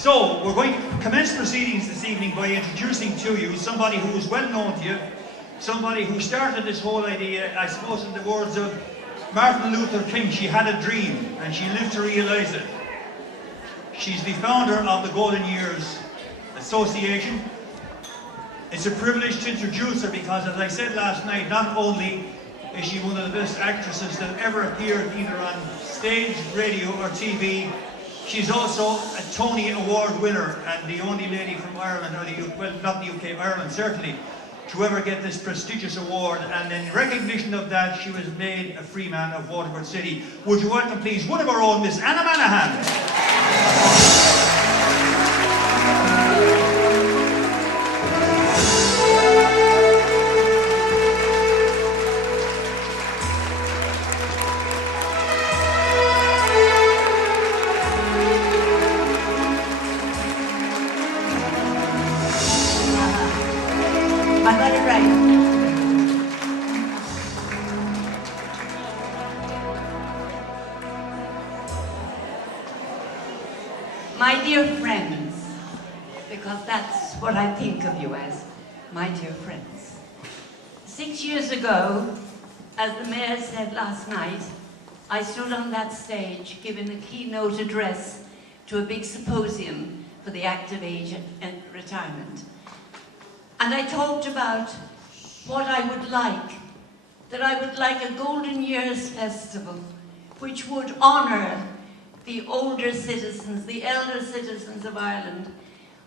So, we're going to commence proceedings this evening by introducing to you somebody who is well known to you, somebody who started this whole idea, I suppose in the words of Martin Luther King, she had a dream and she lived to realise it. She's the founder of the Golden Years Association. It's a privilege to introduce her because, as I said last night, not only is she one of the best actresses that ever appeared either on stage, radio or TV, she's also a Tony Award winner and the only lady from Ireland, or the, well, not the UK, Ireland certainly, to ever get this prestigious award. And in recognition of that, she was made a free man of Waterford City. Would you welcome, please, one of our own, Miss Anna Manahan. I got it right. My dear friends, because that's what I think of you as, my dear friends. 6 years ago, as the mayor said last night, I stood on that stage giving a keynote address to a big symposium for the active age and retirement. And I talked about what I would like, that I would like a Golden Years Festival which would honour the older citizens, the elder citizens of Ireland.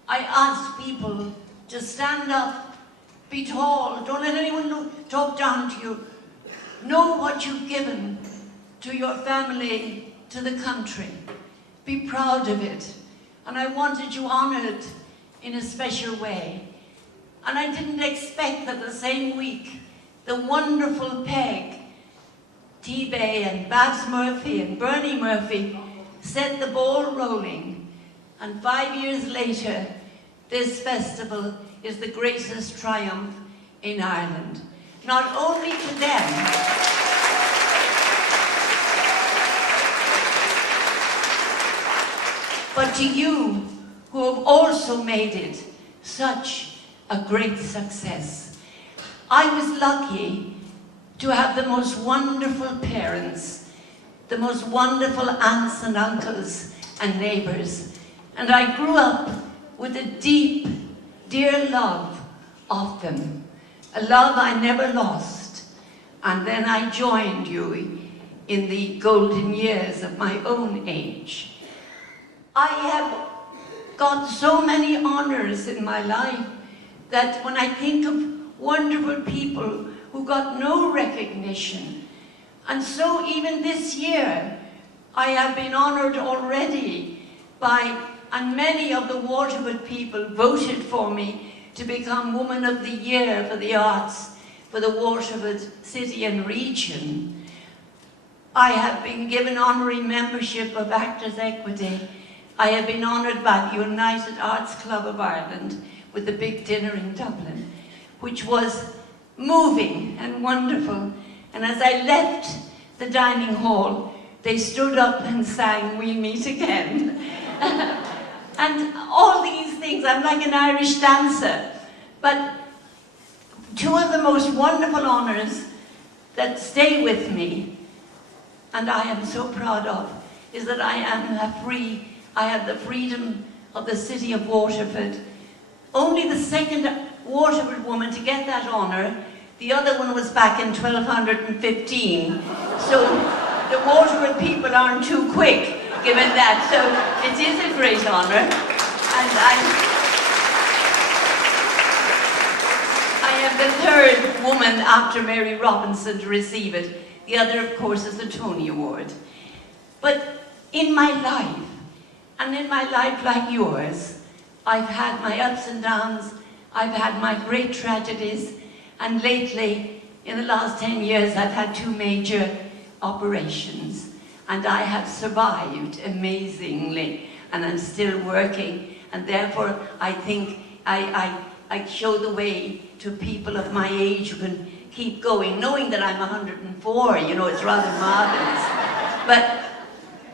I asked people to stand up, be tall, don't let anyone talk down to you. Know what you've given to your family, to the country. Be proud of it. And I wanted you honoured in a special way. And I didn't expect that the same week, the wonderful Peg, T-Bay and Babs Murphy and Bernie Murphy set the ball rolling. And 5 years later, this festival is the greatest triumph in Ireland. Not only to them, but to you who have also made it such a great success. I was lucky to have the most wonderful parents, the most wonderful aunts and uncles and neighbours, and I grew up with a deep, dear love of them, a love I never lost. And then I joined you in the golden years of my own age. I have got so many honours in my life that when I think of wonderful people who got no recognition, and so even this year, I have been honoured already by, and many of the Waterford people voted for me to become Woman of the Year for the Arts for the Waterford City and Region. I have been given honorary membership of Actors Equity. I have been honoured by the United Arts Club of Ireland with the big dinner in Dublin, which was moving and wonderful. And as I left the dining hall, they stood up and sang, "We'll Meet Again." And all these things, I'm like an Irish dancer. But two of the most wonderful honours that stay with me, and I am so proud of, is that I have the freedom of the city of Waterford. Only the second Waterford woman to get that honour. The other one was back in 1215. So the Waterford people aren't too quick given that. So it is a great honour. And I am the third woman after Mary Robinson to receive it. The other, of course, is the Tony Award. But in my life, and in my life like yours, I've had my ups and downs, I've had my great tragedies, and lately, in the last 10 years, I've had 2 major operations, and I have survived amazingly, and I'm still working, and therefore I think I show the way to people of my age who can keep going, knowing that I'm 104, you know, it's rather marvelous. But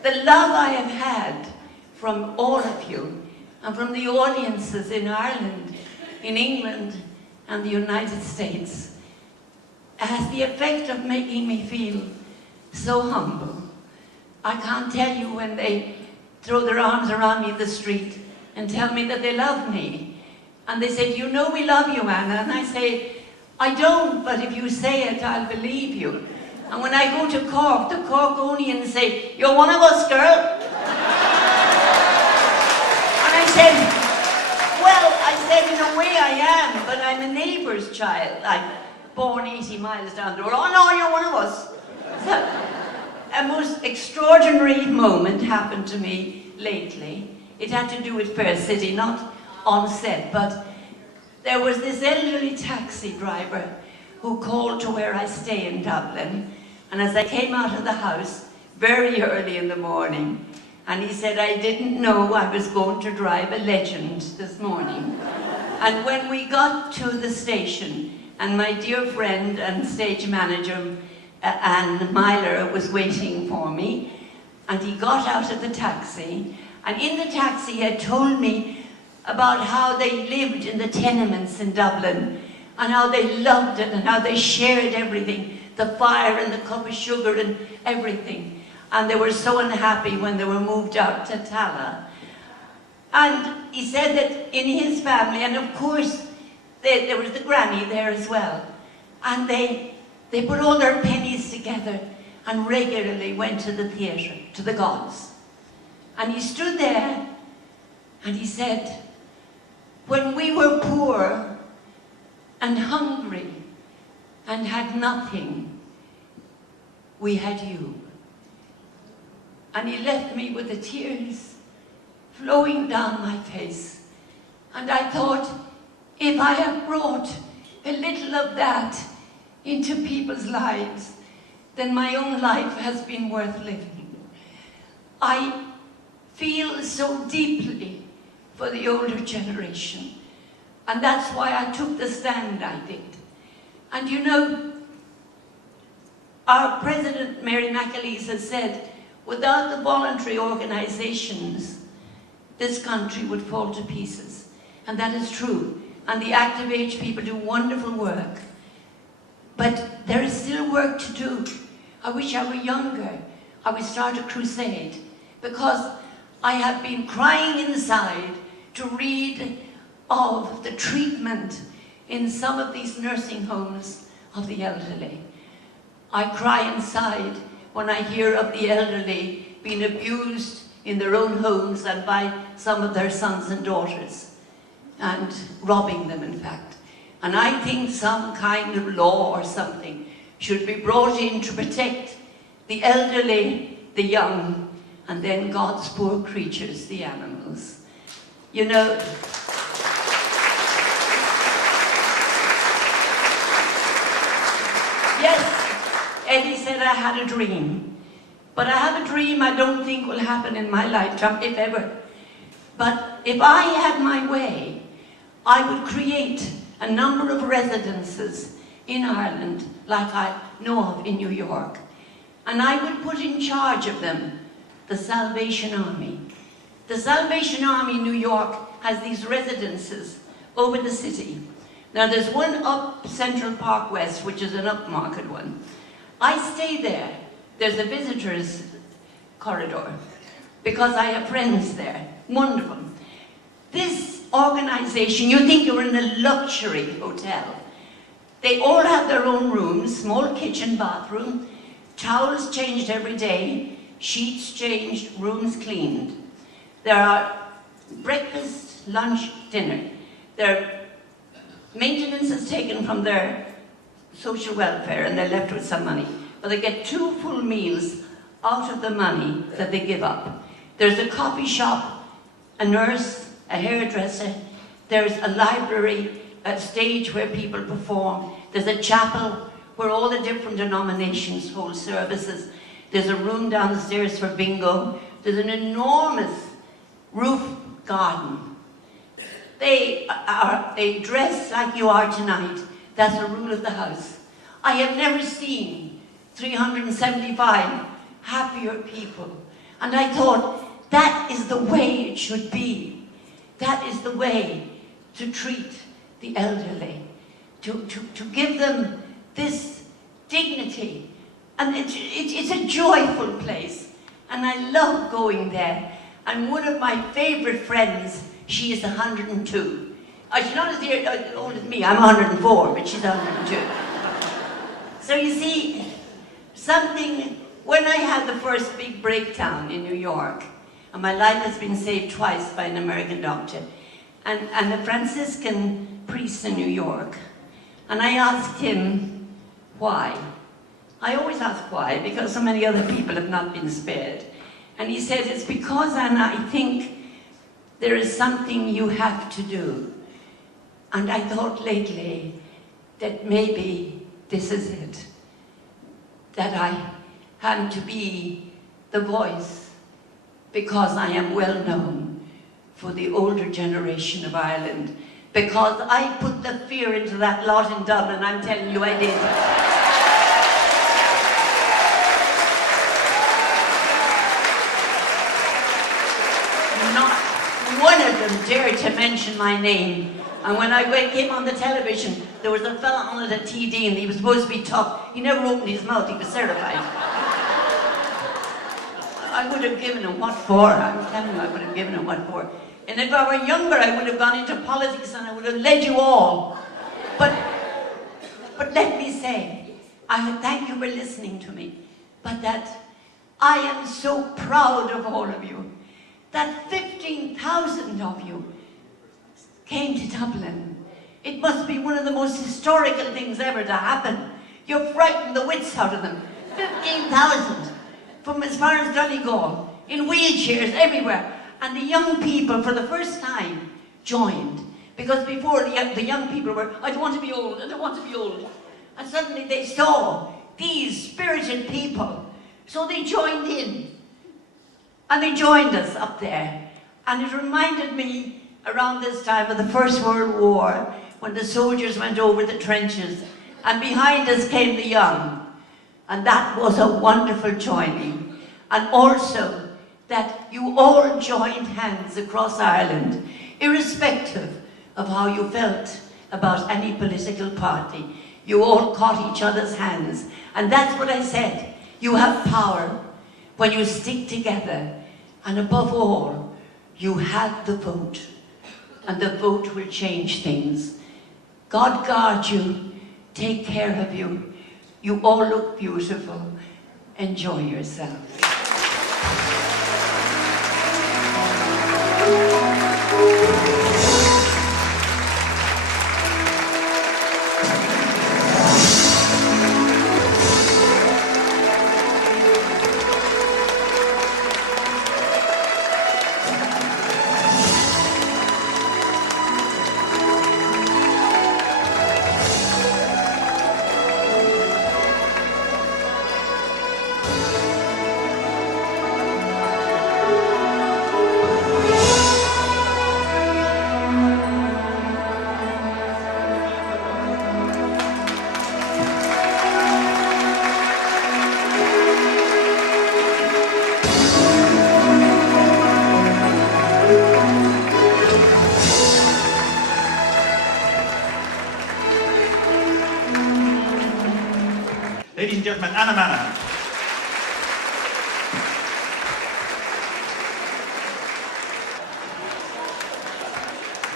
the love I have had from all of you, and from the audiences in Ireland, in England, and the United States, has the effect of making me feel so humble. I can't tell you when they throw their arms around me in the street and tell me that they love me. And they say, "You know we love you, Anna." And I say, "I don't, but if you say it, I'll believe you." And when I go to Cork, the Corkonians say, "You're one of us, girl." And I said, "Well," I said, "in a way I am, but I'm a neighbour's child. I'm born 80 miles down the road." "Oh no, you're one of us." So, a most extraordinary moment happened to me lately. It had to do with Fair City, not on set, but there was this elderly taxi driver who called to where I stay in Dublin, and as I came out of the house very early in the morning, and he said, "I didn't know I was going to drive a legend this morning." And when we got to the station, and my dear friend and stage manager, Anne Myler, was waiting for me, and he got out of the taxi, and in the taxi he had told me about how they lived in the tenements in Dublin, and how they loved it, and how they shared everything, the fire and the cup of sugar and everything. And they were so unhappy when they were moved out to Tala. And he said that in his family, and of course there was the granny there as well, and they put all their pennies together and regularly went to the theatre, to the gods. And he stood there and he said, "When we were poor and hungry and had nothing, we had you." And he left me with the tears flowing down my face. And I thought, if I have brought a little of that into people's lives, then my own life has been worth living. I feel so deeply for the older generation, and that's why I took the stand I did. And you know, our President, Mary McAleese, has said, without the voluntary organizations, this country would fall to pieces. And that is true. And the active age people do wonderful work. But there is still work to do. I wish I were younger. I would start a crusade, because I have been crying inside to read of the treatment in some of these nursing homes of the elderly. I cry inside when I hear of the elderly being abused in their own homes and by some of their sons and daughters, and robbing them, in fact. And I think some kind of law or something should be brought in to protect the elderly, the young, and then God's poor creatures, the animals. You know, yes, Eddie said I had a dream. But I have a dream I don't think will happen in my lifetime, if ever. But if I had my way, I would create a number of residences in Ireland, like I know of in New York. And I would put in charge of them the Salvation Army. The Salvation Army in New York has these residences over the city. Now there's one up Central Park West, which is an upmarket one. I stay there. There's a visitors corridor, because I have friends there. Wonderful. This organization, you think you're in a luxury hotel. They all have their own rooms, small kitchen, bathroom, towels changed every day, sheets changed, rooms cleaned. There are breakfast, lunch, dinner. Their maintenance is taken from their social welfare and they're left with some money. But they get 2 full meals out of the money that they give up. There's a coffee shop, a nurse, a hairdresser, there's a library, a stage where people perform, there's a chapel where all the different denominations hold services, there's a room downstairs for bingo, there's an enormous roof garden. They dress like you are tonight. That's the rule of the house. I have never seen 375 happier people. And I thought, that is the way it should be. that is the way to treat the elderly, to give them this dignity. And it's a joyful place, and I love going there. And one of my favorite friends, she is 102. She's not as old as me, I'm 104, but she's 102. So you see, when I had the first big breakdown in New York, and my life has been saved twice by an American doctor, and a Franciscan priest in New York, and I asked him why. I always ask why, because so many other people have not been spared. And he said, it's because, Anna, I think there is something you have to do. And I thought lately that maybe this is it. That I am to be the voice, because I am well known for the older generation of Ireland. Because I put the fear into that lot in Dublin, I'm telling you I did. One of them dared to mention my name. And when I came on the television, there was a fella on it at TD, and he was supposed to be tough. He never opened his mouth, he was certified. I would have given him what for. I'm telling you, I would have given him what for. And if I were younger, I would have gone into politics and I would have led you all. But let me say, I thank you for listening to me, but that I am so proud of all of you. That 15,000 of you came to Dublin. It must be one of the most historical things ever to happen. You frightened the wits out of them. 15,000 from as far as Donegal, in wheelchairs everywhere. And the young people, for the first time, joined. Because before, the young people were, I don't want to be old, I don't want to be old. And suddenly they saw these spirited people. So they joined in. And they joined us up there. And it reminded me around this time of the First World War, when the soldiers went over the trenches, and behind us came the young. And that was a wonderful joining. And also that you all joined hands across Ireland, irrespective of how you felt about any political party. You all caught each other's hands. And that's what I said. You have power when you stick together. And above all, you have the vote. And the vote will change things. God guard you. Take care of you. You all look beautiful. Enjoy yourselves. Ladies and gentlemen, Anna Manahan.